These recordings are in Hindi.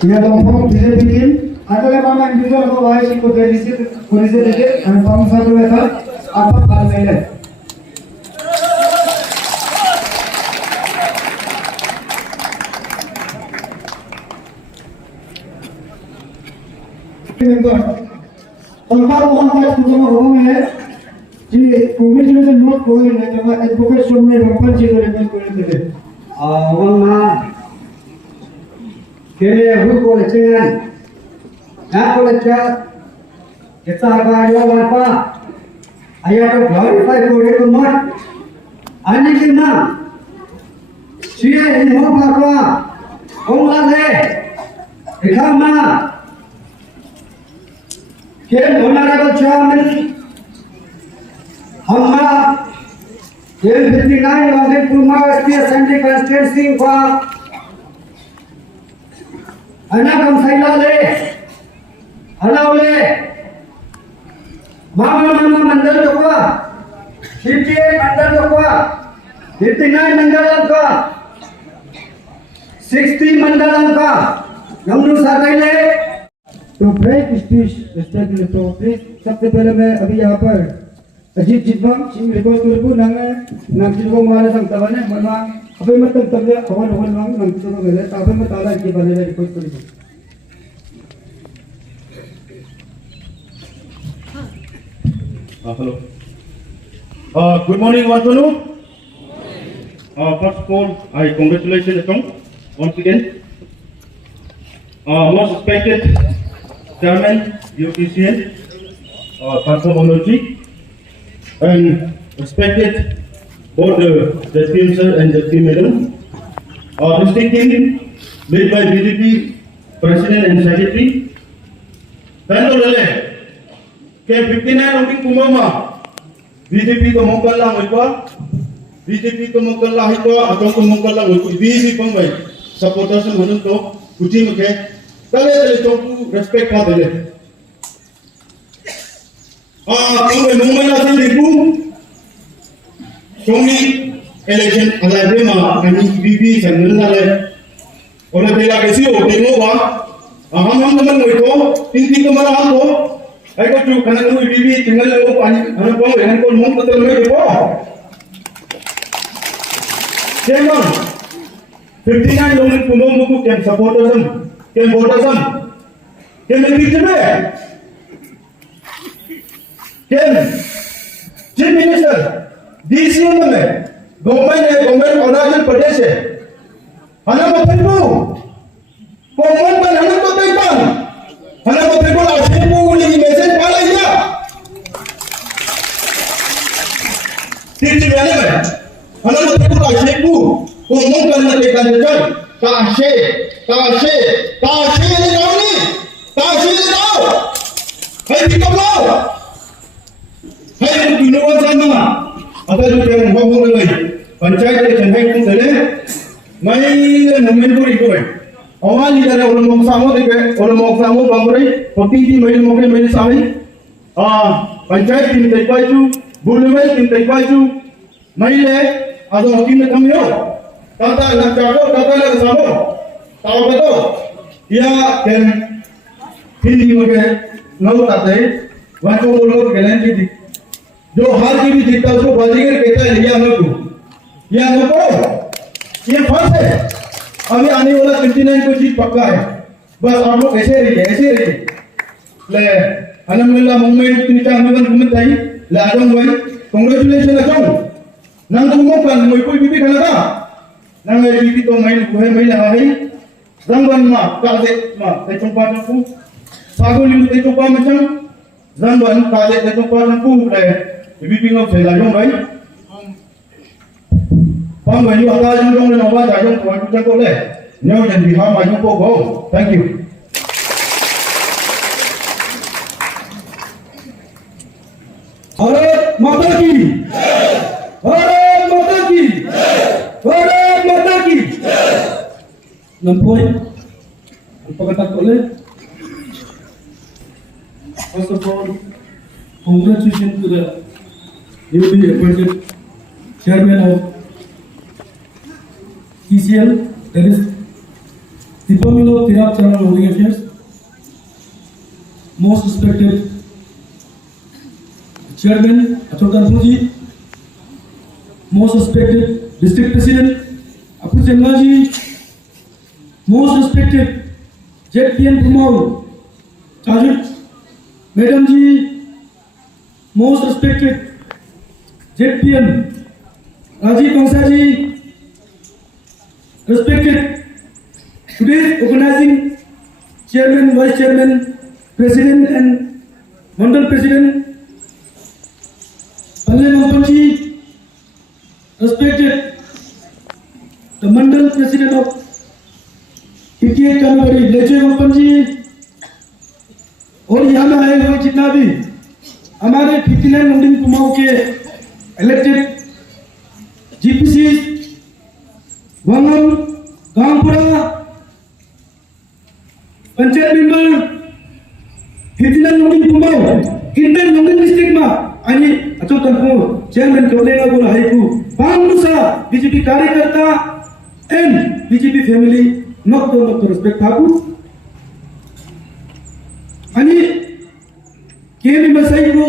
ia lomphong bile bikin agak mama individual ko bahas ko polisi deke and form satu eta apa kalmele सरकार वहाँ पर कुछ होम है जी कोविड में से नोट कोई नहीं जब एडवोकेट में रंपन जी को रेफर कर देते वहाँ केले हुई को लेचेन ना को लेचा कितना बारियों वापा आया तो ग्लोरीफाई कोई तो मत आने की ना सीए इन हो पापा होंगे ले देखा माँ केम हमारा तो चामिल हमारा केम 59 लॉन्ग पुमा एसटी असेंबली कॉन्स्टिट्यूंसी का अना कम सैला ले हलाव ले मामा मंडल तो का 58 मंडल तो का 59 मंडल का 60 मंडल का नमनु साथैले तो ब्रेक स्पीच स्टेटमेंट तो प्लीज सबसे पहले मैं अभी यहाँ पर अजीत जितवाम सिंह रिपोर्ट करूँ नांगची को मारे संगता बने मना अभी मैं तब ले अवन वांग नांगची को मिले ताबे मैं ताला की बने रिपोर्ट करूँ hello good morning Watonu first of all I congratulate you once again most respected Chairman, UPCN, Pastor Monoji, and respected both the team sir and the team madam. District team led by BJP President and Secretary. Thank you, के 59 उनकी कुमामा BJP को मोकल्ला हुआ BJP को मोकल्ला हुआ अतों को मोकल्ला हुआ BJP पंगे सपोर्टर्स मनन तो कुछ ही मुझे कले तो रेस्पेक्ट का दे तुम्हें मुंबई ना से देखूं सोनी इलेक्शन अलावे मां कहीं बीबी संगन वाले और तेरा कैसी हो देखो बा हम नंबर में तो तीन तीन नंबर हम तो ऐको जो खाना कोई बीबी सिंगल वो पानी हम को इनको मुंह तो में देखो केमन 59 लोग कुमों को केम सपोर्टर्स के वोटर्सम के में बीच में के चीफ मिनिस्टर डीसीएम में गवर्नमेंट अरुणाचल प्रदेश है हना मफिपू कॉमन पर हना तो तैपान हना मफिपू आशिपू उली मैसेज पाला या तीन वाले में हना मफिपू आशिपू कॉमन पर हना तैपान चल काशे काशे काशे ले जाओ नी काशे ले जाओ है पिकअप लो है बिनोद जाना अगर जो हम बोल रहे हैं पंचायत के चंगाई को चले मैं मूवमेंट को इको है अवाल लीडर है और मोक्सामो देखे और मोक्सामो बांगरे होती थी मेरे सामने पंचायत टीम तैपाजू बुलवे टीम तैपाजू मैले आजो होती में कमियो ताता लचाको ताता लसामो ताऊ बतो या केन हिंदी में नौ ताते वाचो बोलो केन की जो हार की भी जीतता उसको बाजीगर कहता है या नको ये फर्स्ट है हमें आने वाला 29 को जीत पक्का है बस आप लोग ऐसे रहिए ले अलहमदुलिल्लाह मुंबई तिनचा हमें घूमत आई ले आजम भाई कांग्रेचुलेशन अचो नंग तुमको कल कोई बीबी खाना था नंग बीबी तो मैं लगा है रंगवन मा काजे मा ते चोपा को सागोली ते चोपा मचन रंगवन काजे ते चोपा को ले बीबी को सेला जो भाई Pang when you are lying down in a water, I don't want to go there. No, then we have my new go. Thank you. Bharat Mata ki! Bharat Mata ki! Bharat Mata ki! Nampoy, pagkatak ulit. First of all, congratulations to the newly appointed chairman of TCL, that is Department of Tirap Channel Holding Affairs, most respected Chairman Achok Danpuji, most respected District President Apu Chengaji, most respected JPM Kumau Tajud Madam Ji, most respected JPM Rajiv Bangsa Ji, respected today's organizing Chairman, Vice Chairman, President and Mandal President Palle Mampanji, respected the Mandal President of 58 January Leche Mampanji, और यहाँ में आए हुए जितना भी हमारे 59 नंदिन कुमाऊं के इलेक्टेड जीपीसी वंगम गांवपुरा पंचायत मेंबर 59 नंदिन कुमाऊं इंटर नंदिन डिस्ट्रिक्ट में आणि अचो तंपो चेयरमैन कोलेगा बोल हाइकू पांगुसा बीजेपी कार्यकर्ता एंड बीजेपी फैमिली नॉट तो रिस्पेक्ट हाकू आणि केमी मसाई को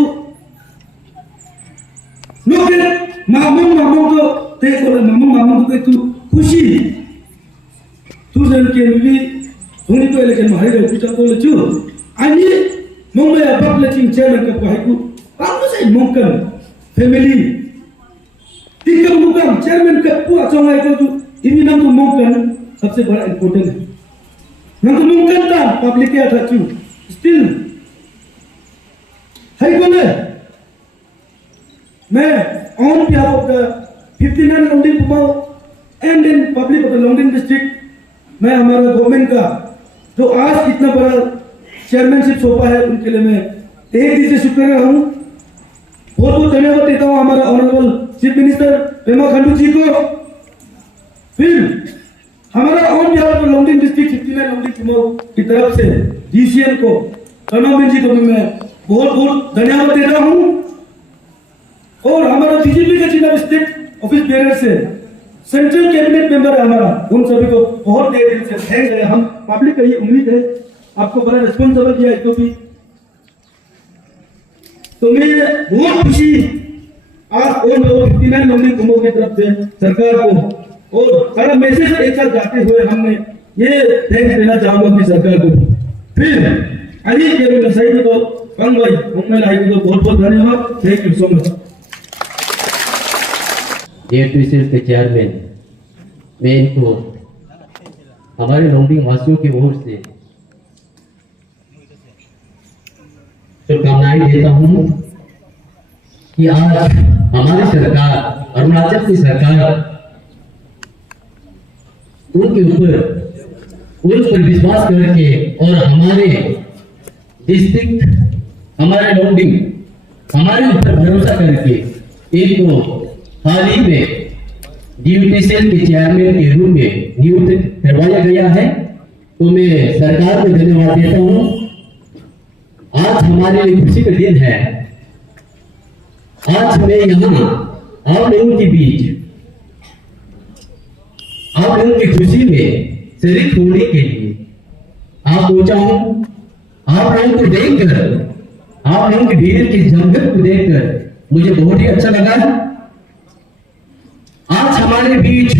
लोगे मामू को ते को मामू को तू खुशी तू जन के भी होनी को लेकिन मारे को कुछ तो लचू आणि मुंबई पब्लिशिंग चेयरमैन का हाइकू पांगु से मोकन फैमिली तिकम मुकम चेयरमैन का पूरा चंगाई को तू इवी नाम तो मोकन सबसे बड़ा इंपॉर्टेंट है नाम तो मोकन था पब्लिक के था क्यों Still, hey बोले, मैं on behalf of the 59 Longding Kumau and in public of the Longding district, मैं हमारा गवर्नमेंट का जो आज इतना बड़ा चेयरमैनशिप सौंपा है उनके लिए मैं तहे दिल से शुक्रिया हूँ बहुत बहुत धन्यवाद देता हूँ हमारा honourable chief minister Pema Khandu ji को फिर हमारा on behalf of Longding district 59 Longding Kumaon की तरफ से डीसीएम को कनौन जी को मैं बहुत बहुत धन्यवाद देता हूं और हमारा बीजेपी का जिला स्टेट ऑफिस बेरर से सेंट्रल कैबिनेट मेंबर है हमारा उन सभी को बहुत दिल से थैंक है हम पब्लिक का ये उम्मीद है आपको बड़ा रिस्पॉन्सिबल किया इसको भी तो मैं बहुत खुशी आज और 59 लॉन्गडिंग कुमाऊं की तरफ से सरकार को और सारा मैसेज एक साथ जाते हुए हमने ये थैंक्स देना चाहूंगा अपनी सरकार को फिर अली के सही तो कम भाई मुंबई लाई को बहुत बहुत धन्यवाद थैंक यू सो मच एयरट्विसल के चेयरमैन मैं इनको हमारे लॉन्गडिंग वासियों की ओर से शुभकामनाएं देता हूं कि आज हमारी सरकार अरुणाचल की सरकार उनके ऊपर उन पर विश्वास करके और हमारे डिस्ट्रिक्ट हमारे लॉन्गडिंग हमारे ऊपर भरोसा करके इनको हाल ही में ड्यूटी सेल के चेयरमैन के रूप में नियुक्त करवाया गया है तो मैं सरकार को धन्यवाद देता हूं आज हमारे लिए खुशी का दिन है आज मैं यहाँ आप लोगों के बीच आप लोगों की खुशी में शरीक होने के लिए आप पहुंचा हूं आप लोगों को देखकर आप लोगों की भीड़ की जमघट को देखकर मुझे बहुत ही अच्छा लगा आज हमारे बीच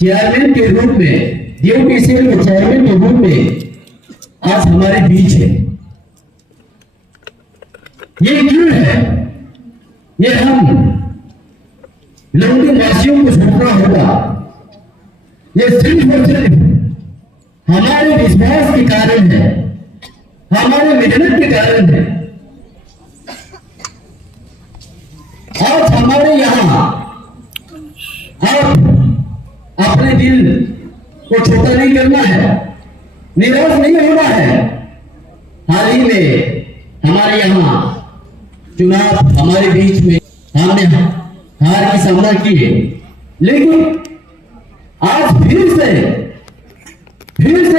चेयरमैन के रूप में ड्यूटी सेल के चेयरमैन के रूप में आज हमारे बीच है ये क्यों है ये हम लॉन्गडिंग वासियों को सोचना होगा ये सिर्फ और सिर्फ हमारे विश्वास के कारण है हमारे मेहनत के कारण है आज हमारे यहाँ आप अपने दिल को छोटा नहीं करना है निराश नहीं होना है हाल ही में हमारे यहाँ चुनाव हमारे बीच में हमने हार की सामना की है लेकिन आज फिर से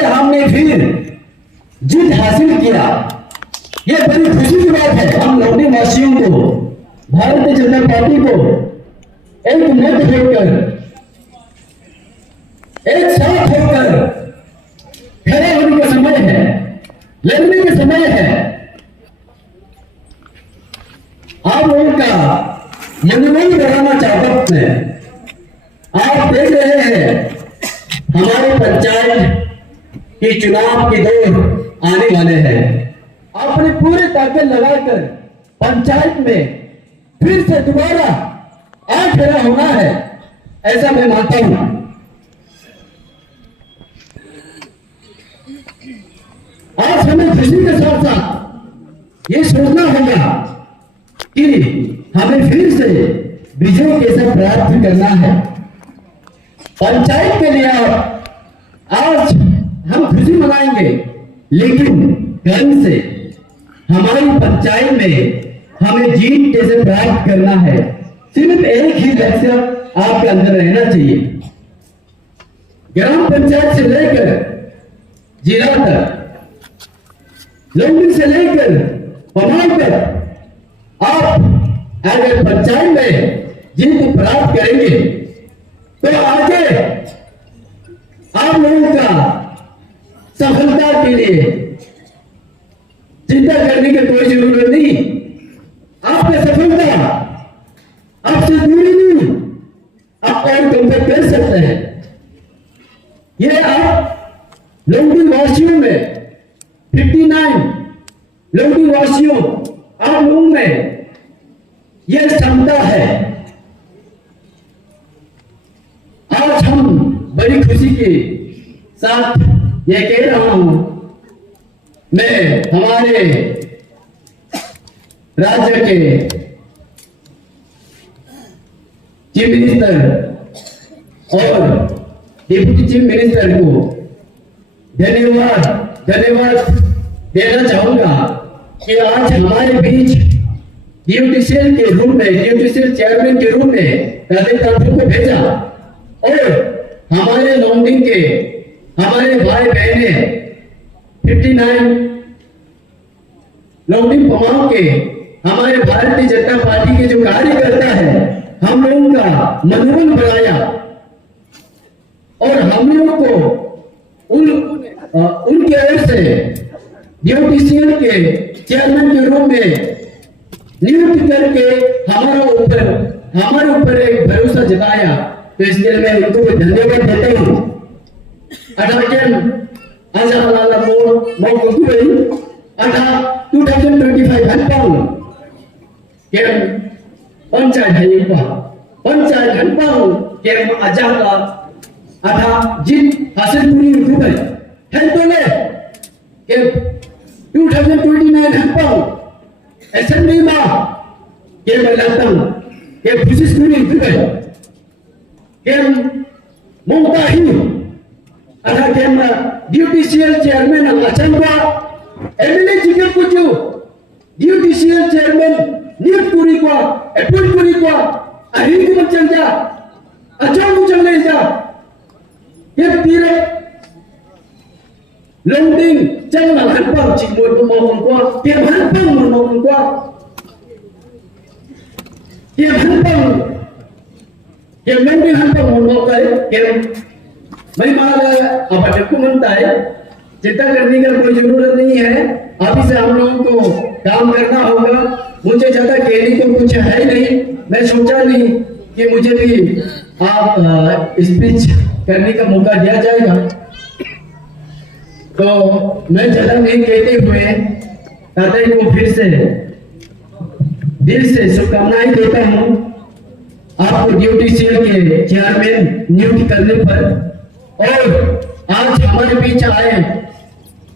हमने जीत हासिल किया ये बड़ी खुशी की बात है हम लॉन्गडिंग वासियों को भारतीय जनता पार्टी को एक मत देकर एक साथ होकर खड़े होने का समय है, लड़ने का समय है। आप लोगों का मनोबल बढ़ाना चाहता मैं। आप देख रहे हैं हमारे पंचायत के चुनाव के दौर आने वाले हैं। अपने पूरे ताकत लगाकर पंचायत में फिर से दोबारा आग खड़ा होना है, ऐसा मैं मानता हूं। आज हमें खुशी के साथ साथ ये सोचना होगा कि हमें फिर से विजय कैसे प्राप्त करना है। पंचायत के लिए आज हम खुशी मनाएंगे, लेकिन कल से हमारी पंचायत में हमें जीत कैसे प्राप्त करना है, सिर्फ एक ही लक्ष्य आपके अंदर रहना चाहिए। ग्राम पंचायत से लेकर जिला तक, लंबी से लेकर पमाल तक, आप अगर पंचायत में जीत प्राप्त करेंगे तो आगे आप लोगों का सफलता के लिए चिंता करने की कोई जरूरत नहीं। आपकी सफलता आपसे दूरी नहीं, आप और कंपेयर कर सकते हैं। ये आप लोंडी वासियों में 59 लोंडी वासियों आप लोगों में यह क्षमता है। आज हम बड़ी खुशी के साथ यह कह रहा हूं, मैं हमारे राज्य के चीफ मिनिस्टर और डिप्टी चीफ मिनिस्टर को धन्यवाद देना चाहूंगा कि आज हमारे बीच ड्यूटीशियल के रूप में, ड्यूटीशियल चेयरमैन के रूप में को भेजा और हमारे लॉन्डिंग के हमारे भाई बहने 59 लॉन्डिंग पमाओं के हमारे भारतीय जनता पार्टी के जो कार्यकर्ता है, हम लोगों का मनोबल बढ़ाया और हम लोगों को उनके ओर से ड्यूटीशियल के चेयरमैन के रूप में नियुक्त करके हमारे ऊपर एक भरोसा जताया। तो इसके लिए मैं उनको धन्यवाद देता हूँ। अठारह आज हमारा मोर 2025 हनपांग के पंचायत है ये पंचायत हनपांग के अजाला आधा जीत हासिल पूरी दुबई है तो ले के 2029 हनपांग असेंबली में के बलातंग के खुशी पूरी दुबई के मुंता ही आधा के ड्यूटीशियल चेयरमैन अचंबा एमएलए जिगर को जो ड्यूटीशियल चेयरमैन नियुक्त पूरी को अपॉइंट पूरी को अहिंद को चल जा अचानक चल ले जा ये तीर लॉन्डिंग चल हनपंग चिमोय को मोहन को के हनपंग मोहन को के हनपंग के लॉन्डिंग हनपंग मोहन को के मैं माल अब को मनता है चिंता करने का कोई जरूरत नहीं है। अभी से हम लोगों को काम करना होगा। मुझे ज्यादा कहने को कुछ है नहीं, मैं सोचा नहीं कि मुझे भी आप स्पीच करने का मौका दिया जाएगा। तो मैं ज्यादा नहीं कहते हुए ताताई को फिर से दिल से शुभकामनाएं देता हूँ आपको ड्यूटीशियल के चेयरमैन नियुक्त करने पर। और आज हमारे बीच आए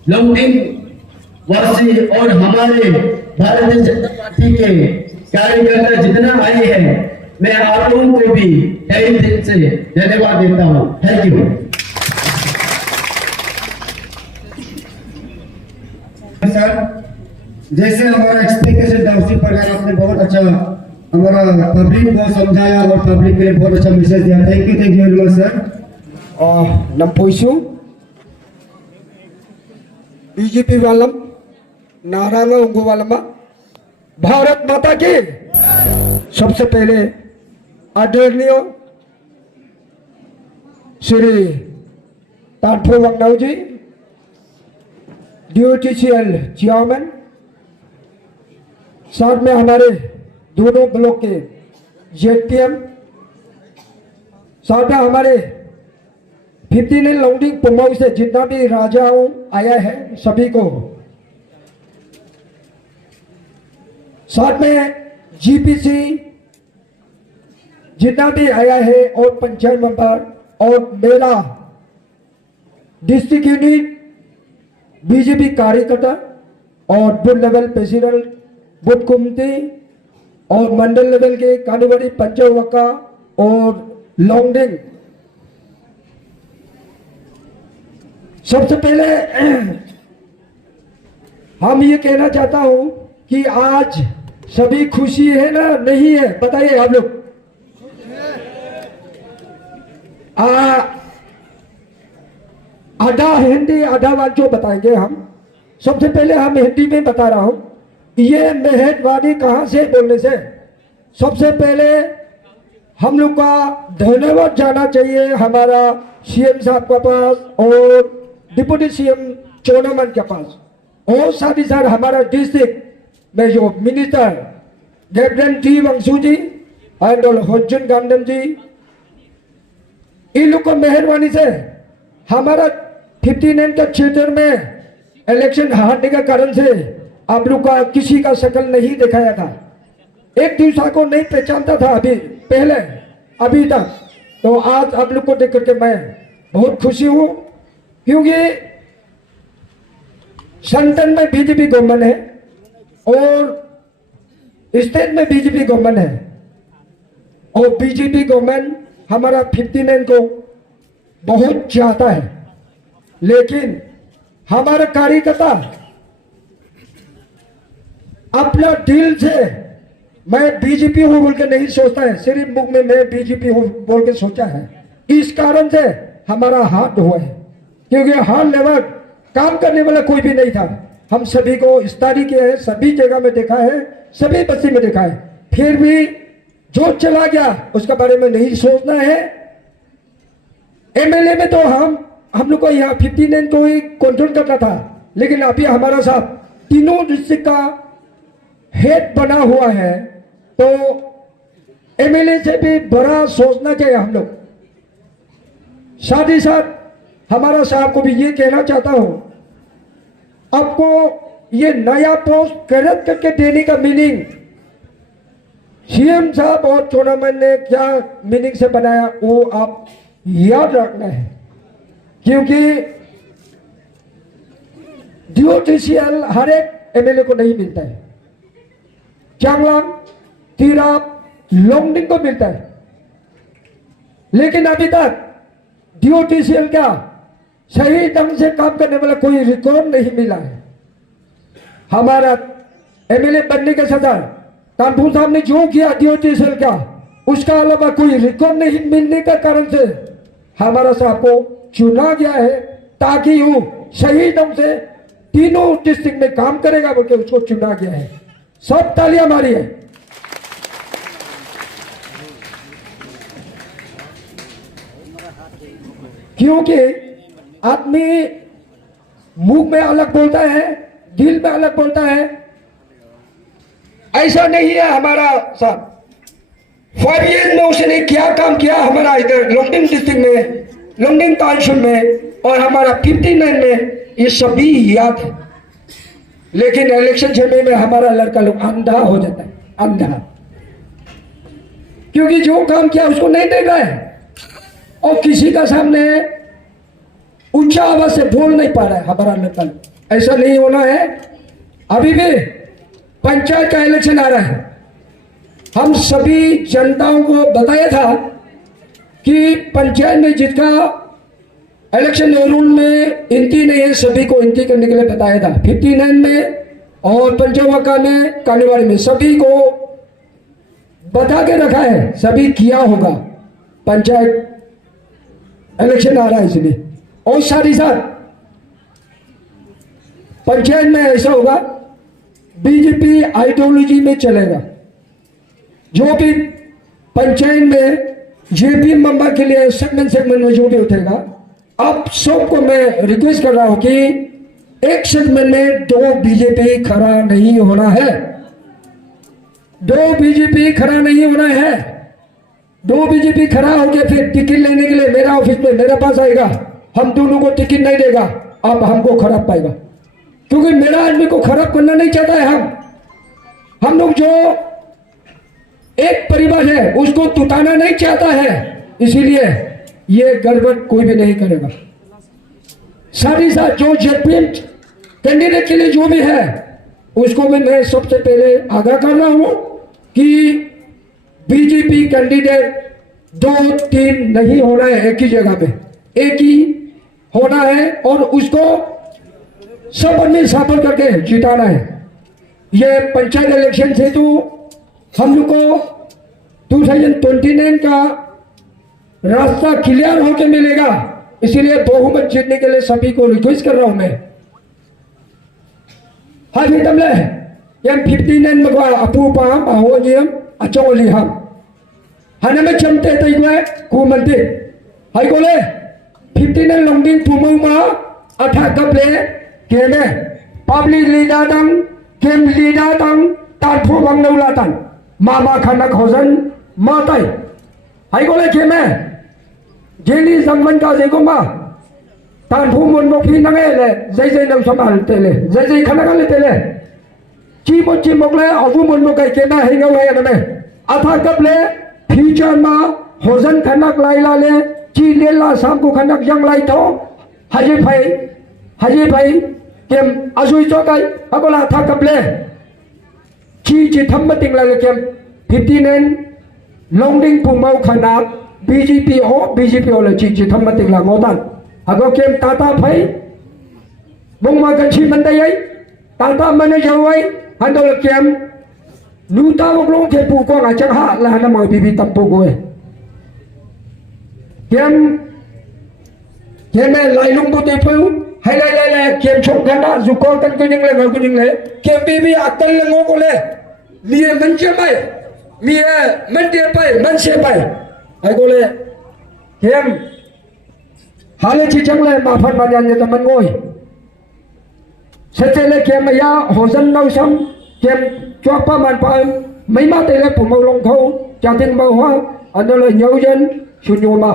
लॉन्डिंग वासी और हमारे भारतीय जनता पार्टी के कार्यकर्ता जितना आए हैं, मैं आप लोगों को भी तहे दिल से धन्यवाद देता हूँ। Thank you sir. जैसे हमारा एक्सपेक्टेशन था उसी प्रकार आपने बहुत अच्छा हमारा पब्लिक को समझाया और पब्लिक के लिए बहुत अच्छा मैसेज दिया। Thank you very much sir. नमपोइसु बीजेपी वालम नारायण उंगू वालमा भारत माता की। सबसे पहले आदरणीय श्री तानफो वांगनाव जी, DOTCL चेयरमैन, साथ में हमारे दोनों ब्लॉक के JTM, साथ में हमारे 59 लॉन्डिंग पुमाऊ से जितना भी राजाओं आया है सभी को, साथ में GPC जितना भी आया है और पंचायत मेंबर और मेरा डिस्ट्रिक्ट यूनिट बीजेपी कार्यकर्ता और booth level president, booth committee और मंडल लेवल के कानूवाड़ी पंचवका और लॉन्डिंग, सबसे पहले हम ये कहना चाहता हूं कि आज सभी खुशी है ना, नहीं है, बताइए आप लोग। आधा हिंदी आधा वाक्य बताएंगे हम। सबसे पहले हम हिंदी में बता रहा हूं, ये मेहरबानी कहां से बोलने से। सबसे पहले हम लोग का धन्यवाद जाना चाहिए हमारा CM साहब के पास और डिप्टी CM चोनामन के पास, और साथ ही साथ हमारा डिस्ट्रिक्ट में जो minister Gabriel T Wangsu ji and Hojan Gandhan ji, इन लोग को मेहरबानी से हमारा 59 का क्षेत्र में इलेक्शन हारने के कारण से आप लोग का किसी का शक्ल नहीं दिखाया था, एक दूसरा को नहीं पहचानता था अभी पहले अभी तक। तो आज आप लोग को देख करके मैं बहुत खुशी हूं, क्योंकि सेंटर में बीजेपी गवर्नमेंट है और स्टेट में बीजेपी गवर्नमेंट है, और बीजेपी गवर्नमेंट हमारा 59 को बहुत चाहता है, लेकिन हमारा कार्यकर्ता अपना दिल से मैं बीजेपी हूं बोल के नहीं सोचता है, सिर्फ मुख में मैं बीजेपी हूं बोल के सोचा है। इस कारण से हमारा हाथ हुआ है, क्योंकि हर लेवल काम करने वाला कोई भी नहीं था। हम सभी को इस्तारी किया है, सभी जगह में देखा है, सभी बस्ती में देखा है, फिर भी जो चला गया उसके बारे में नहीं सोचना है। MLA में तो हम लोग को यहाँ 59 को ही कंट्रोल करना था, लेकिन अभी हमारा साहब तीनों डिस्ट्रिक्ट का हेड बना हुआ है, तो MLA से भी बड़ा सोचना चाहिए हम लोग। साथ ही साथ हमारा साहब को भी ये कहना चाहता हूं, आपको ये नया पोस्ट करत करके देने का मीनिंग CM साहब और टूर्नामेंट ने क्या मीनिंग से बनाया वो आप याद रखना है, क्योंकि DOTCL हर एक MLA को नहीं मिलता है, चांगलांग, तिराप, लोंगडिंग को मिलता है, लेकिन अभी तक DOTCL क्या सही ढंग से काम करने वाला कोई रिकॉर्ड नहीं मिला है। हमारा MLA बनने के सदा कानपुर साहब ने जो किया DOTCL का, उसका अलावा कोई रिकॉर्ड नहीं मिलने के कारण से हमारा साहब को चुना गया है, ताकि वो सही ढंग से तीनों डिस्ट्रिक्ट में काम करेगा बोल के उसको चुना गया है। सब तालियां मारिए। क्योंकि आदमी मुंह में अलग बोलता है, दिल में अलग बोलता है, ऐसा नहीं है। हमारा साहब 5 ईयर में उसने क्या काम किया हमारा इधर लोंगडिंग डिस्ट्रिक्ट में, लोंगडिंग तहसील में और हमारा 59 में, ये सभी याद है। लेकिन इलेक्शन समय में हमारा लड़का लोग अंधा हो जाता है, अंधा, क्योंकि जो काम किया उसको नहीं देख रहा है और किसी का सामने ऊंचा आवाज से बोल नहीं पा रहा है हमारा लड़का। ऐसा नहीं होना है। अभी भी पंचायत का इलेक्शन आ रहा है, हम सभी जनताओं को बताया था कि पंचायत में जिसका इलेक्शन रूल में इंटी नहीं है सभी को इंटी करने के लिए बताया था। 59 में और पंचवका में, कालीवाड़ी में सभी को बता के रखा है, सभी किया होगा। पंचायत इलेक्शन आ रहा है इसलिए, और साथ ही साथ पंचायत में ऐसा होगा बीजेपी आइडियोलॉजी में चलेगा। जो भी पंचायत में जेपी मेंबर के लिए सेगमेंट में जो भी उठेगा अब सबको मैं रिक्वेस्ट कर रहा हूं कि एक सेगमेंट में 2 बीजेपी खड़ा नहीं होना है, 2 बीजेपी खड़ा नहीं होना है। 2 बीजेपी खड़ा होकर फिर टिकट लेने के लिए मेरा ऑफिस में मेरे पास आएगा, हम दोनों को टिकट नहीं देगा, अब हमको खराब पाएगा, क्योंकि मेरा आदमी को खराब करना नहीं चाहता है। हम लोग जो एक परिवार है उसको टूटाना नहीं चाहता है, इसीलिए ये गड़बड़ कोई भी नहीं करेगा। साथ ही साथ जो जेपीएम कैंडिडेट के लिए जो भी है उसको भी मैं सबसे पहले आगाह कर रहा हूं कि बीजेपी कैंडिडेट 2-3 नहीं होना है, एक ही जगह पे एक ही होना है और उसको सब आदमी सपोर्ट करके जिताना है। ये पंचायत इलेक्शन से तो हम लोग को 2029 का रास्ता क्लियर होकर मिलेगा, इसीलिए बहुमत जीतने के लिए सभी को रिक्वेस्ट कर रहा हूं मैं। हाँ भी तमले यम 59 मगवा अपू पाम आहो यम अचोली हम हने में चमते तइवे को मनते हाय कोले 59 लोंडिंग पुमौ मा अठा कपले केने पब्लिक लीडर दंग केम लीडर दंग तारफु बंगनौलातन मामा खनक होजन माताई हाय कोले केमे जेली जंगमन का जेगोमा तारफु मुनमो फी नंगे ले जय जय नम समाल तेले जय जय खनक ले तेले ची मोकले अबु मुनमो kai केना हेंगौ है नमे अथा कपले फ्यूचर मा होजन खनक लाइला ले ची लेला साम को खनक जंग लाई थो हाजी भाई केम अजुई चोकाई अगोला अथा कपले ची थम्म तिंगला ले केम 59 लोंडिंग पुमौ खनक बीजेपी ओ ले ची थम्म तिंगला गोदान अगो केम टाटा भाई बुंगमा गछि मंदयै टाटा मने जवै हंदो केम नूता वगलों थे पुको ngachang ha la na mo bibi tampo goe केम लाइलुंग बुते फु hai lai केम chok kana zuko kan kuning le केम बिबी अकल लंगो को ले लिए मंचे pai लिए मंटे pai मनसे pai ai को ले केम हाले चिचंग ले माफन बाजान ये तमन गोई सचेले केम या होजन नौसम केम चोपा मन पाम मैमा तेले पुमौ लंगखौ जातिन बावा अनले न्यौजन सुन्योमा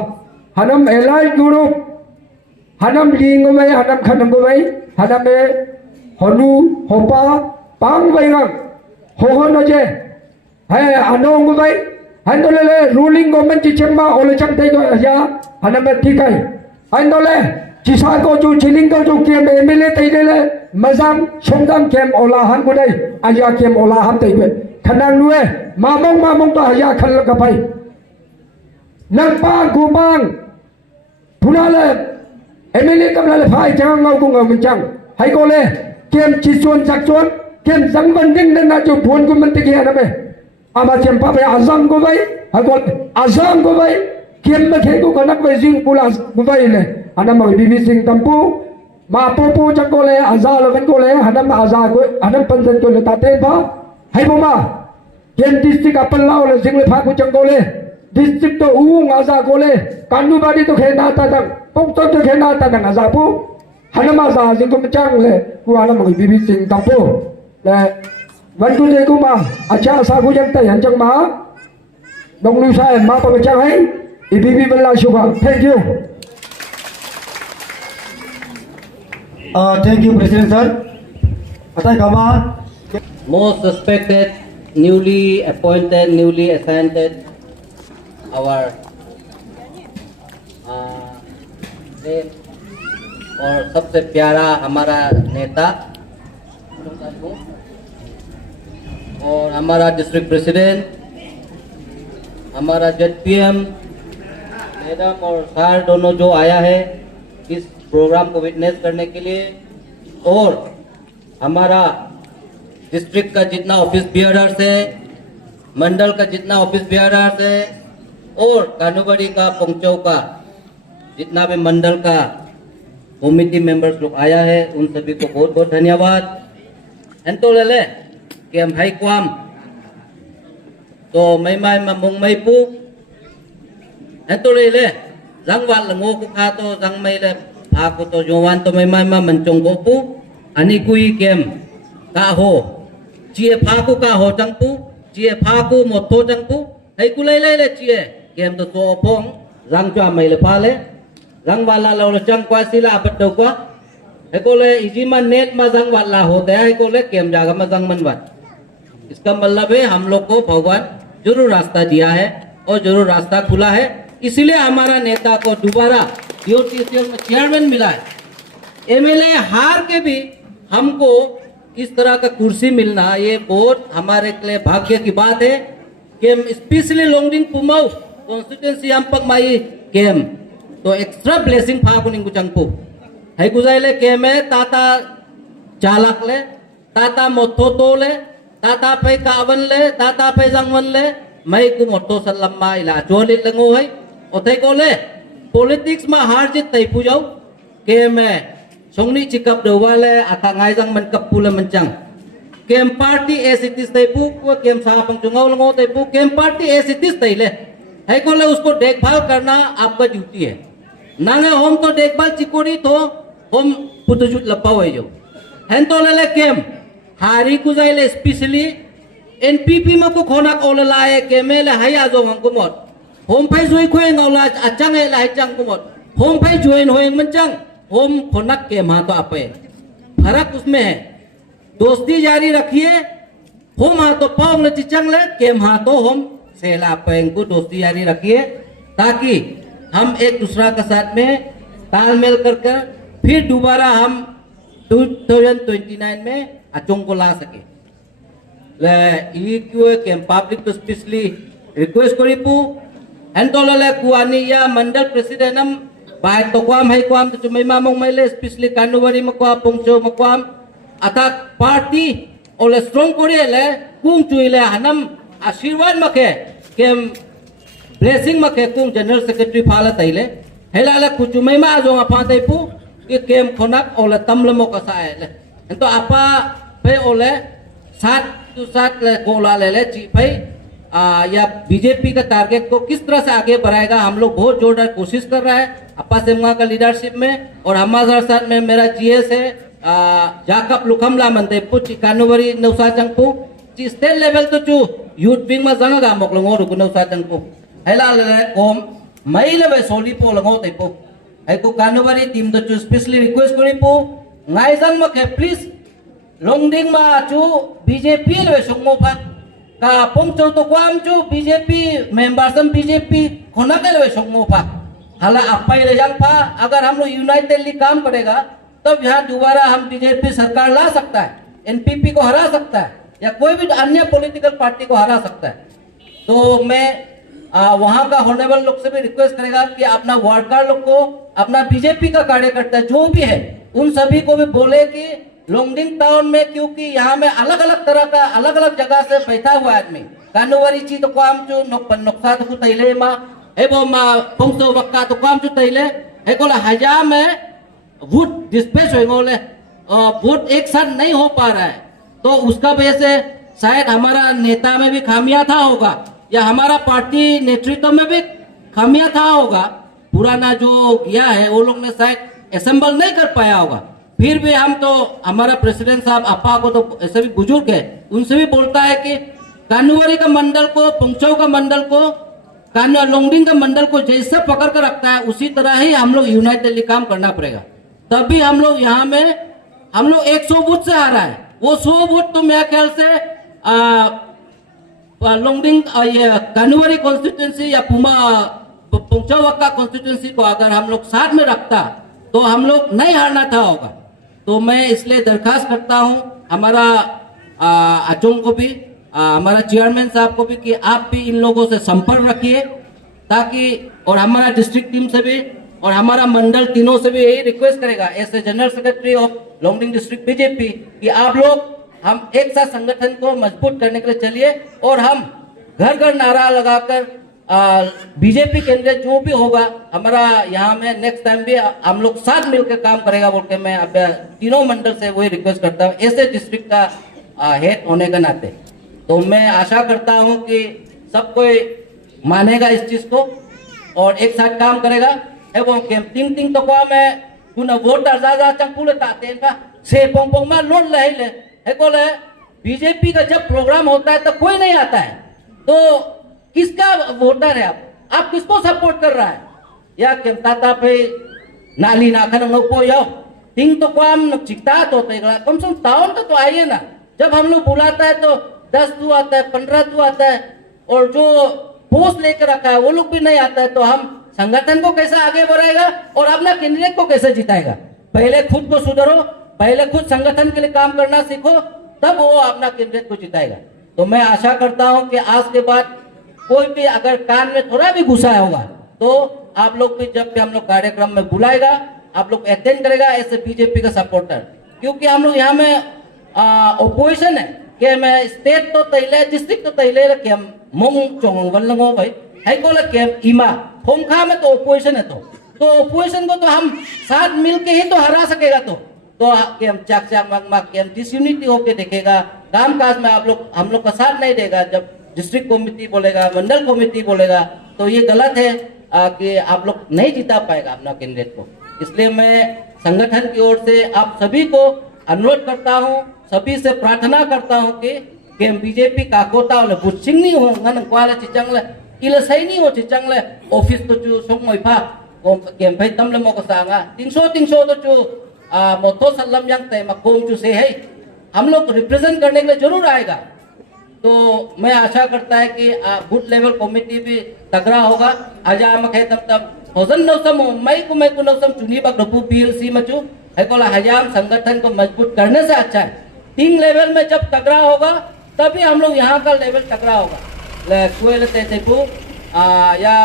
हनम एलाइ गुरु हनम लिंगमै हनम खनमबै हनमे हनु होपा पांग बैरं होहनजे है अनोंगबै हनले रूलिंग गवर्नमेंट चिचंगमा ओलेचम तैगो या हनम ठीकै हनले चिसा को जो चिलिंग को जो केम एमएलए तैले मजाम सोंगम केम ओला हन गुदै आया केम ओला हम तैबे खनांग नुए मामों तो आया खल गफाई नंपा गुबांग पुनाले एमएलए कमला फाई जांग ngau को ngau चंग हाय कोले केम चिसोन चकचोन केम जंगबन दिंग ना जो फोन को मनते के ना बे आमा चंपा बे आजम को भाई हाय को आजम को भाई केम में खे को कनक बे जिंग पुला गुबाई ले अनम बीबी सिंह तंपू मा पोपो चकोले आजा लवन कोले हनम आजा को हनम पंजन को ले ताते बा हाय बोमा केम डिस्ट्रिक्ट अपन लाओ ले जिंग ले फा को चकोले डिस्ट्रिक्ट तो उ आजा कोले कानू बाड़ी तो खेना ता तक पोक तो खेना ता तक आजा पु हनम आजा जिंग को चांग ले को हनम बीबी सिंह तंपू ले वन को जे को मा अच्छा सा को जंग तय हंजंग मा डोंगलू साय मा पग चांग है ई बीबी बल्ला शुभा thank you thank you president sir अतः कमा Most respected, newly appointed, newly assigned, our और सबसे प्यारा हमारा नेता और हमारा डिस्ट्रिक्ट प्रेसिडेंट, हमारा जेडपीएम मैडम और सर दोनों जो आया है इस प्रोग्राम को विटनेस करने के लिए, और हमारा डिस्ट्रिक्ट का जितना ऑफिस बियरर्स है, मंडल का जितना ऑफिस बियरर्स है, और कानूबड़ी का पोंगचौ का जितना भी मंडल का कमेटी मेंबर्स लोग आया है, उन सभी को बहुत बहुत धन्यवाद। एंतो ले कि हम हाई क्वाम तो मई मुंग मई पू एंतो ले जंग वाल ngô को खा तो जंग में ले phá को तो जोवान तो मैं mà mình trồng gỗ pu ani kui kem ka ho chia phá को ka ho chang pu chia phá को một thô chang pu hay ku lấy le chia kem to so phong răng cho mày le phá le răng वाला lo chang qua sila bắt đầu quá hay को ले इजी में नेट में जंग वाला होता है को ले केम जागा में जंग मन बात इसका मतलब है हम लोग को भगवान जरूर रास्ता दिया है और जरूर रास्ता खुला है इसलिए हमारा नेता को दोबारा यूटीसीएल में चेयरमैन मिला है एमएलए हार के भी हमको इस तरह का कुर्सी मिलना ये बहुत हमारे के लिए भाग्य की बात है कि स्पेशली लोंगडिंग पुमाऊ कॉन्स्टिट्यूंसी हम पक माई केम तो एक्स्ट्रा ब्लेसिंग फा को निंगु चंगपू है गुजाइले के में ताता चालक ले ताता मोथो तो ले ताता पे कावन ले ताता पे जंगवन ले मैं को मोटो सल्लम्मा इला चोलित लंगो है ओथे को ले पॉलिटिक्स में हार जीत तय पूजाओ के में सोंगनी चिकप दवाले आता ngai जंग मन कपूल मंचंग केम पार्टी एसिटिस तय पू को केम सा पंचुंगो लंगो तय पू केम पार्टी एसिटिस तय ले है को ले उसको देखभाल करना आपका ड्यूटी है नांगे होम तो देखभाल चिकोरी तो होम पुतजुट लपाओ है जो हैं तो ले केम हारी को जाइले स्पेशली एनपीपी में को खोना ओला लाए के में ले हाई आजो हमको मत होम पे जोई खोए ngौला अचंग है लाई चंग को मत होम पे जोइन होए मंचंग होम खोनक के मा तो आपे फर्क उसमें है दोस्ती जारी रखिए होम हा तो पाओ ले चिचंग ले के मा तो होम सेला पे को दोस्ती जारी रखिए ताकि हम एक दूसरा के साथ में तालमेल कर फिर दोबारा हम 2029 में अचोंग को ला सके ले ई क्यों के पब्लिक तो स्पेशली रिक्वेस्ट करी पू एंटोला ले कुआनी या मंडल प्रेसिडेंट हम बाय तो क्वाम है क्वाम तो चुमै मा मोंग मैले स्पेशली कानुवरी म क्वा पोंगचो म क्वाम अथा पार्टी ओले स्ट्रांग कोरे ले कुंग चुइले हनम आशीर्वाद मके के ब्लेसिंग मके कुंग जनरल सेक्रेटरी फाला तैले हेला ले कुचुमै मा जो अपा तैपू कि केम खोनक ओले तमलमो कसाए ले तो आपा पे ओले साथ ले कोला ले ची भाई या बीजेपी का टारगेट को किस तरह से आगे बढ़ाएगा हम लोग बहुत जोरदार कोशिश कर रहा है अपा सेमगा का लीडरशिप में और हमारे साथ में मेरा जीएस है जाकब लुखमला मनते पुच कानुवरी नौसा चंगपू स्टेट लेवल तो चू यूथ विंग में जंगा मोकलंगो रुकु नौसा चंगपू हेला ले कोम मई ले सोली पो लंगो तेपो है को कानुवरी टीम तो चू स्पेशली रिक्वेस्ट करी पो ngai jang ma ke please longding ma chu BJP le songmo pha ka pongchau to kwam chu BJP member sam BJP khona ke le songmo pha हाला अपाई ले जंग पा अगर हम लोग यूनाइटेडली काम करेगा तब यहाँ दोबारा हम बीजेपी सरकार ला सकता है एनपीपी को हरा सकता है या कोई भी अन्य पॉलिटिकल पार्टी को हरा सकता है तो मैं वहाँ का होनेबल लोग से भी रिक्वेस्ट करेगा कि अपना वर्कर लोग को अपना बीजेपी का कार्यकर्ता जो भी है उन सभी को भी बोले कि लोंगडिंग टाउन में क्योंकि यहाँ में अलग अलग तरह का अलग अलग जगह से बैठा हुआ आदमी कानुवरी ची तो काम जो नोक्सा तो तैले मा एवं पंक्तो वक्का तो काम जो तैले है को हजार में वोट डिस्पैच होंगे वोट एक साथ नहीं हो पा रहा है तो उसका वजह से शायद हमारा नेता में भी खामियां था होगा या हमारा पार्टी नेतृत्व में भी खामियां था होगा पुराना जो किया है वो लोग ने शायद असेंबल नहीं कर पाया होगा फिर भी हम तो हमारा प्रेसिडेंट साहब अपा को तो ऐसे भी बुजुर्ग है उनसे भी बोलता है कि कानुवरी का मंडल को पंचौ का मंडल को लोंगडिंग का मंडल को जैसे पकड़ कर रखता है उसी तरह ही हम लोग यूनाइटेडली काम करना पड़ेगा तभी हम लोग यहाँ में हम लोग 100 वोट से हारा है वो 100 वोट तो मेरे ख्याल से लोंगडिंग ये कानुवरी कॉन्स्टिट्यूंसी या पुमा पंचौ वक्का कॉन्स्टिट्यूंसी को अगर हम लोग साथ में रखता तो हम लोग नहीं हारना था होगा तो मैं इसलिए दरखास्त करता हूँ हमारा अचोंग को भी हमारा चेयरमैन साहब को भी कि आप भी इन लोगों से संपर्क रखिए ताकि और हमारा डिस्ट्रिक्ट टीम से भी और हमारा मंडल तीनों से भी यही रिक्वेस्ट करेगा as a general secretary of Longding district BJP कि आप लोग हम एक साथ संगठन को मजबूत करने के लिए चलिए और हम घर घर नारा लगाकर बीजेपी कैंडिडेट जो भी होगा हमारा यहाँ में नेक्स्ट टाइम भी हम लोग साथ मिलकर काम करेगा बोल के मैं अब तीनों मंडल से वही रिक्वेस्ट करता हूँ ऐसे डिस्ट्रिक्ट का हेड होने के नाते तो मैं आशा करता हूँ कि सब कोई मानेगा इस चीज को और एक साथ काम करेगा है वो केम टिंग टिंग तो qua में कुना वोटर जा चंग पुले तातेन का से पोंग पोंग मा लोन ले है को ले बीजेपी का जब प्रोग्राम होता है तो कोई नहीं आता है, तो किसका वोटर है आप किसको सपोर्ट कर रहा है? या केम ताता पे नाली नाखन नको यो टिंग तो काम चिकता तो तेगला कम से कम टाउन तो आइए ना। जब हम लोग बुलाता है तो 10 तू आता है, 15 तू आता है, और जो पोस्ट लेकर रखा है वो लोग भी नहीं आता है, तो हम संगठन को कैसे आगे बढ़ाएगा और अपना कैंडिडेट को कैसे जिताएगा? पहले खुद को सुधरो, पहले खुद संगठन के लिए काम करना सीखो, तब वो अपना कैंडिडेट को जिताएगा। तो मैं आशा करता हूं कि आज के बाद कोई भी अगर कान में थोड़ा भी घुसा होगा तो आप लोग भी जब भी हम लोग कार्यक्रम में बुलाएगा आप लोग अटेंड करेगा ऐसे बीजेपी का सपोर्टर, क्योंकि हम लोग यहाँ में ओपोजिशन है कि मैं स्टेट तो तैले डिस्ट्रिक्ट तो तैले के हम मोंग चोंग वल्लंगो भाई है को के इमा फोमखा में तो ओपोजिशन है, तो ओपोजिशन को तो हम साथ मिल के ही तो हरा सकेगा। तो कि हम चाक चाक मग मग के हम डिसयूनिटी होके देखेगा, काम काज में आप लोग हम लोग का साथ नहीं देगा। जब डिस्ट्रिक्ट कमेटी बोलेगा, मंडल कमेटी बोलेगा, तो ये गलत है कि आप लोग नहीं जिता पाएगा अपना कैंडिडेट को। इसलिए मैं संगठन की ओर से आप सभी को अनुरोध करता हूँ, सभी से प्रार्थना करता हूँ कि बीजेपी का कोता वाले बुचिंग नहीं हो ngन क्वाले चिचंगले इले सही नहीं हो चिचंगले ऑफिस तो चु सोंग मोइफा केम भाई तमले मोको सांगा 300 तो चु मोतो सल्लम yang ते मकोम चु से है हम लोग रिप्रेजेंट करने के लिए जरूर आएगा। तो मैं आशा करता है कि बूथ लेवल कमेटी भी तगड़ा होगा। आजा मखे तब होजन नौसम मैं को नौसम चुनी बक रपू पीएलसी मचू है को हजाम संगठन को मजबूत करने से अच्छा है टीम लेवल में जब तगड़ा होगा तभी हम लोग यहाँ का लेवल तगड़ा होगा। या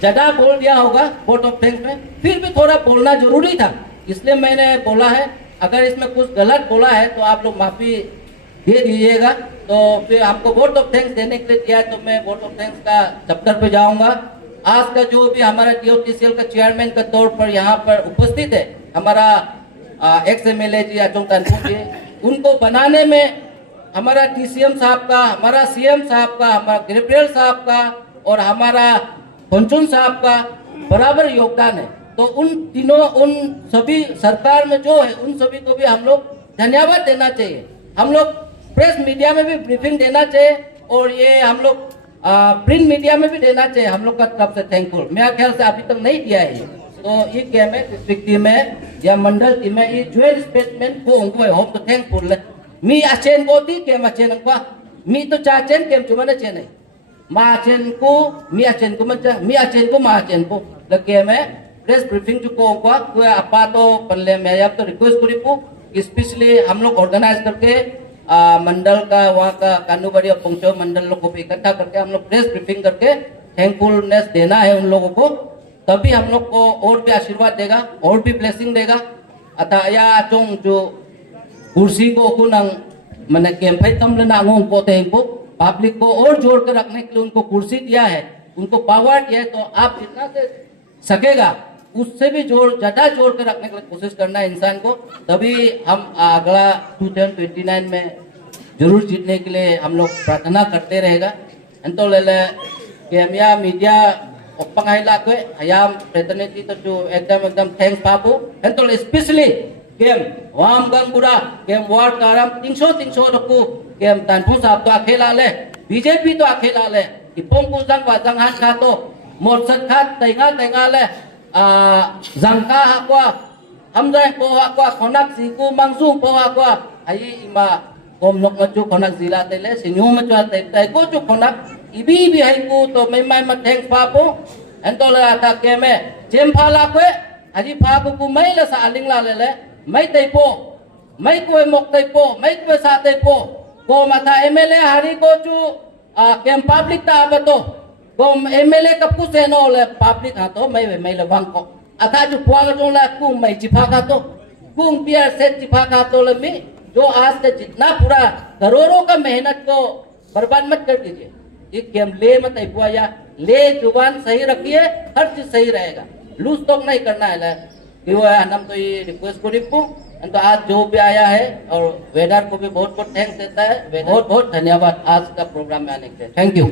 ज्यादा बोल दिया होगा वोट ऑफ थैंक्स में, फिर भी थोड़ा बोलना जरूरी था, इसलिए मैंने बोला है। अगर इसमें कुछ गलत बोला है तो आप लोग माफी दे दीजिएगा। तो फिर हमको वोट ऑफ थैंक्स देने के लिए दिया है, तो मैं वोट ऑफ थैंक्स का चैप्टर पे जाऊंगा। आज का जो भी हमारा DOTCL का चेयरमैन के तौर पर यहाँ पर उपस्थित है हमारा एक्स MLA जी अचोंग तानपुर जी, उनको बनाने में हमारा TCM साहब का, हमारा CM साहब का, हमारा गृहप्रियल साहब का और हमारा पंचुन साहब का बराबर योगदान है। तो उन तीनों, उन सभी सरकार में जो है उन सभी को भी हम लोग धन्यवाद देना चाहिए। हम लोग प्रेस मीडिया में भी ब्रीफिंग देना चाहिए और ये हम लोग प्रिंट मीडिया में भी देना चाहिए। हम लोग का तरफ से थैंकफुल, मेरा ख्याल से अभी तक नहीं दिया है। तो ये क्या में डिस्ट्रिक्ट टीम में या मंडल टीम में ये ज्वाइंट स्टेटमेंट को उनको होम तो थैंकफुल है। मी अचेन को थी के अचेन अंका मी तो चाचेन के चुमा ने चेन है मा अचेन को मी अचेन को मचा मी अचेन को मा अचेन को लगे में प्रेस ब्रीफिंग जो को कोई अपा तो पल्ले में या तो रिक्वेस्ट करी को स्पेशली हम लोग ऑर्गेनाइज करके मंडल का वहाँ का कानूबड़ी और पंचो मंडल लोगों को इकट्ठा करके हम लोग प्रेस ब्रीफिंग करके थैंकफुलनेस देना है उन लोगों को, तभी हम लोग को और भी आशीर्वाद देगा और भी ब्लेसिंग देगा। अतः या चोंग जो कुर्सी को कुनंग मैंने कैंपेन तम लेना अंगों को थैंक पब्लिक को और जोड़ कर रखने के लिए उनको कुर्सी दिया है, उनको पावर दिया है, तो आप जितना से सकेगा उससे भी ज्यादा जोड़ कर रखने के लिए कोशिश करना है इंसान को, तभी हम अगला 2029 में जरूर जीतने के लिए हम लोग प्रार्थना करते रहेगा। तो ले केमिया मीडिया ओपंगाई लाके हयाम प्रतिनिधि तो जो एकदम थैंक्स पापू तो स्पेशली केम वाम गंगुरा केम वार्ड कारम 300 रखू केम तानफू साहब तो अकेला ले बीजेपी तो अकेला ले इपोंग कुजंग वाजंग हाथ खा तो मोरसत खा तेंगा ले जंका हाकवा हम जाए को हाकवा खोनक सीकू मंगसू को हाकवा आई इमा कोम नोक मचू खोनक जिला तेले सिन्यू मचू ते को जो खोनक इबी भी है को तो मैं मत थैंक्स पापो एंतो ले आता के में जेम फाला को हजी फाबू को मैं ले सालिंग ला ले मैं तेपो मैं कोई मोक तेपो मैं कोई सा तेपो को माथा MLA हरी को चू केम पब्लिक ता बतो को MLA कब कुछ है नो ले पब्लिक हा तो मैं ले वांग को अथा जो पुआल जो ला कु मैं चिफा का तो कुंग पियर सेट चिफा का तो ले मी जो आज से जितना पूरा करोड़ों का मेहनत को बर्बाद मत कर दीजिए। ये केम ले मत तेपुआ या ले जुबान सही रखिए, हर चीज सही रहेगा, लूज टॉक नहीं करना है। हम तो ये रिक्वेस्ट को तो आज जो भी आया है और वेदर को भी बहुत बहुत थैंक्स देता है, बहुत बहुत धन्यवाद आज का प्रोग्राम में आने के लिए। Thank you.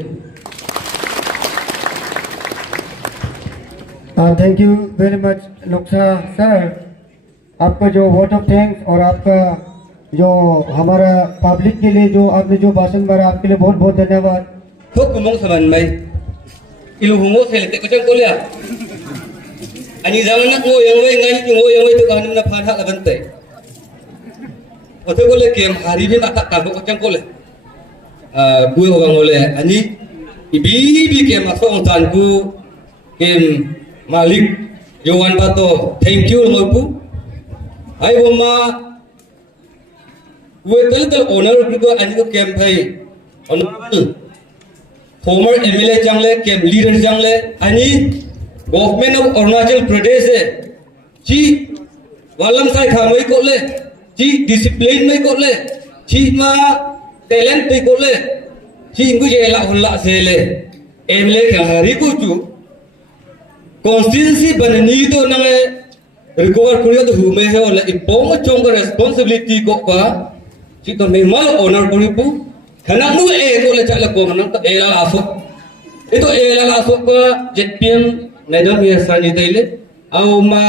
Thank you very much Loksa sir, आपका जो वोट ऑफ थैंक्स और आपका जो हमारा पब्लिक के लिए जो आपने जो भाषण मारा, आपके लिए बहुत बहुत धन्यवाद। thuốc của mong sờn mày ilu hungo sẽ lệ có chân cô lẹ anh đi ra nát ngồi yang ngồi tôi còn nằm phàn hạ là vấn đề ở tôi có lệ kiếm hari biết tak tak có chân cô lẹ gue orang ngồi lẹ anh đi bi kiếm mà phong tràn ku kiếm Malik Johan Pato, thank you ngồi pu ai mà gue tel owner itu anh có kiếm thầy honorable former MLA jangle kem leader jangle ani government of Arunachal Pradesh है जी वालम साइ खामई कोले जी discipline में कोले जी मा talent पे कोले जी इनको ये ला हुल्ला से ले MLA के hari को जो constituency बननी तो नंगे recover कुरिया तो हुए है और इम्पोंग चोंग responsibility को का जी तो निर्मल honor कुरिपु karena nu ko le cak lekong nang tak la asuk itu la asuk ke jetpiem nedam biasa ni tele au ma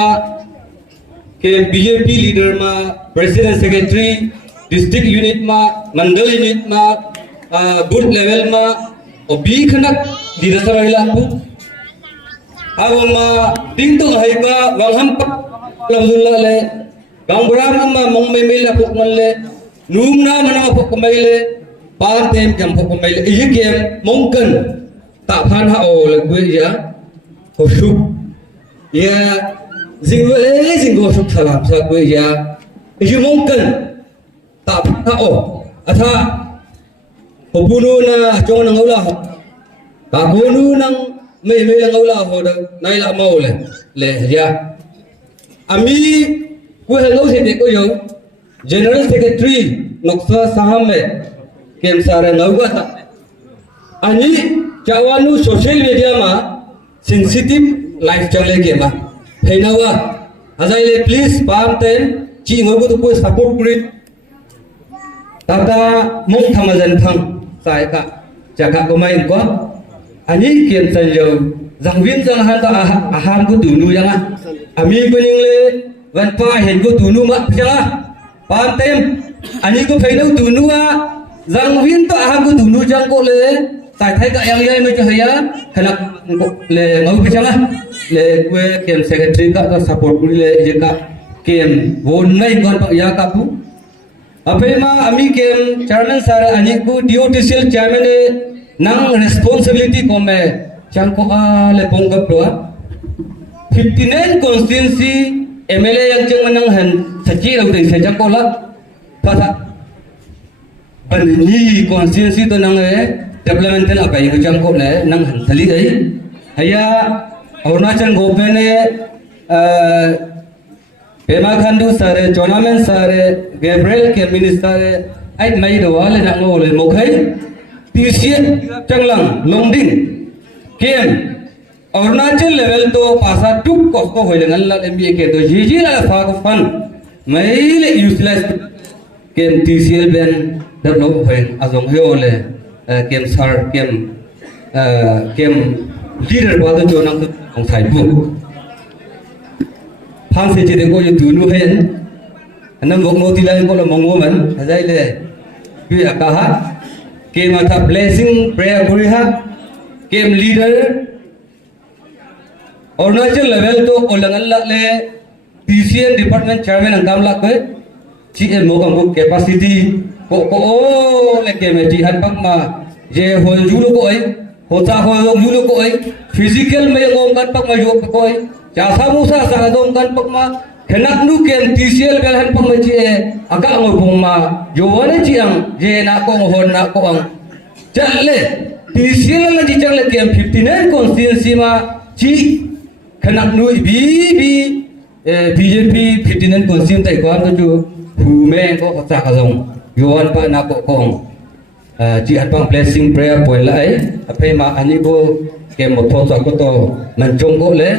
ke BJP leader ma president secretary district unit ma mandal unit ma booth level ma obi khanak dirasa baila pu au ma ding tu hai ka wangham lamzullah le gang bram ma mong me me la puk man le num na mana puk mai le pan tem jam pok mai le ye kem mongken tak phan ha o le gue ya ko suk ya zinggo suk salam sa gue ya ye mongken tak ha o atha hobunu na chong na ngola ka bonu nang me la ngola ho da nai la mau le ya ami gue hello se de ko yo general secretary noksa saham me kem sare ngauga ta ani chawanu social media ma sensitive life chale ke ma phenawa hazaile please pam ten chi ngogu tu poi support kuri tata mong thamajan thang sai ka jaga ko mai ko ani kem san yo jangwin jang han ta ahan ku tunu yang ami pening le wan pa hen ku tunu ma pjala pam tem ani ko phenau tunu a Zang win to aham ko tunu jang ko le tai thai ka yang yai me chaya khanak le ngau pe changa le kwe kem secretary ka support kuri le je ka kem won nai kon pa ya ka pu ape ma ami kem chairman sir ani ku DOTCL chairman ne nang responsibility ko me chang ko le pong ka pro 59 constituency MLA yang chang manang han sachi au dei se chang ko la pa ni constituency to nang development apa yang jang ko le nang han thali ai haya Arunachal government ne Pema Khandu sir tournament sir Gabriel ke minister ai mai do wale nang ngo le mokhai TCN changlang longding kem Arunachal level to pasa tuk ko hoile ngal MBA ke to jiji la fa ko fan mai le useless kem TCL ben develop hoin azong hiole kem sar kem leader ba to jonang to ong thai bu phang se je de ko ye tu nu hen anam bok no ti lai ko la mong wo man hazai le pi ka ha kem atha blessing prayer kuri ha kem leader Arunachal level to olangal la le TCN department chairman angam la ke CM mo kam capacity ko le ke me ji han pak ma je hol julu ko ai hota hol julu ko ai physical me ngom kan pak ma yo ko ai cha sa mu sa dom kan pak ma khenak nu kem TCL bel han pak ma ji aga ngoi bong ma yo ne ji ang je na ko hon na ko ang cha le TCL la ji chang le kem 59 constituency ma ji khenak nu BJP 59 constituency tai ko to ju hu me ko sa ka jong yuan pa na ko kong ji at pang blessing prayer point lai ape ma ani bo ke mo tho sa ko to man jong ko le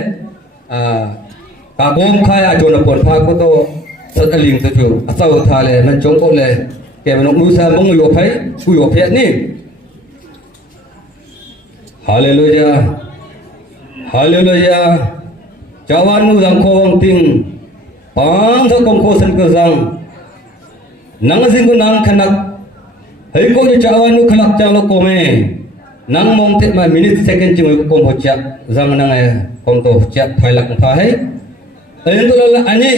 ka bom khai a jona pon pha ko to sat aling to ju asau tha le man jong ko le ke man nu sa mong yo phai ku yo phe ni hallelujah hallelujah cawan nu zang ko wang ting pang tho kom ko san ko zang nang sing ko nang khanak hei ko je cawan nu khanak chang lo ko me nang mong te ma minute second chi ko kom ho cha zang nang ai kom to cha thai lak pha hai ayen to la ani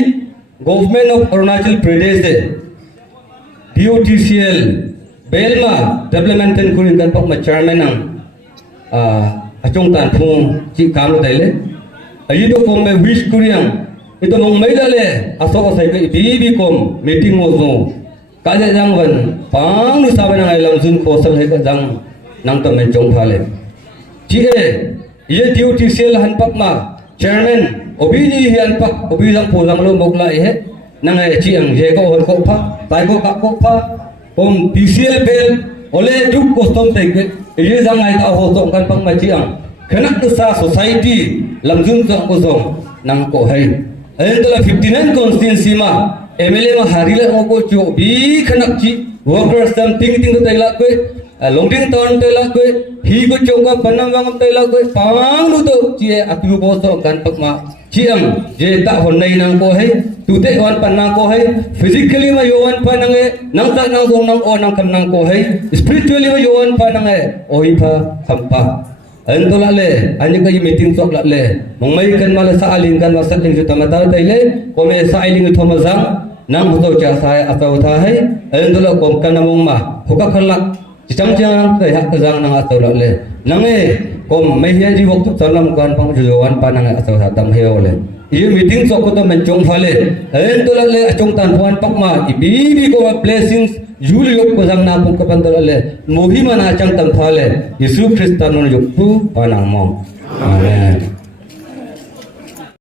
government of Arunachal Pradesh DOTCL Belma development and kurin kan pak ma chairman nang achong tan phung chi kam lo dai le ayi to kom me wish kuriang ito mong mai la le aso ko sai ke bi kom meeting mo zo ka ja jang wan pang nu sa nang ai lam sun ko sal he ka jang nang to men chong pha le chi e ye DOTCL han pak ma chairman obi ni hian pak obi jang po jang lo mok la he nang ai chi ang je ko hon ko pha tai ko ka ko pha kom PCL bel ole duk ko tom te ke ye jang ai ta ho tong kan pang ma chi ang khanak tu sa society lam jun tong ko zong nang ko hai ayen to la 59 constituency ma MLA ma harila mo ko chu bi khanak chi workers tam ting ting tai la ko longding ton tai la ko hi ko chu ka panam wang tai la ko pang lu to chi atu bo to kan pak ma chi am je ta hon nei nang ko hai tu te wan pan nang ko hai physically ma yo wan pan nang e nang ta nang gong nang o nang kam nang ko hai spiritually ma yo wan pan nang e o hi pha kham pa an to la le ani ka meeting sok la le mong mai kan mala sa alin kan wasat ling juta mata tai le ko me sa alin thoma jang nang ho to cha sa atau tha hai an to la kom kan mong ma hoka khalak chang chang tai ha ka jang nang atau la le nang e kom mai hian ji wok tu salam kan pang ju wan pa nang atau tha tam heo le ye meeting sok ko to men chong phale an to la le achong tan phuan pak ma bi bi ko blessings Juli yok ko jang na pung kapan to le mohi mana chang tam phale Yesu Kristan non yok pu panang mo amen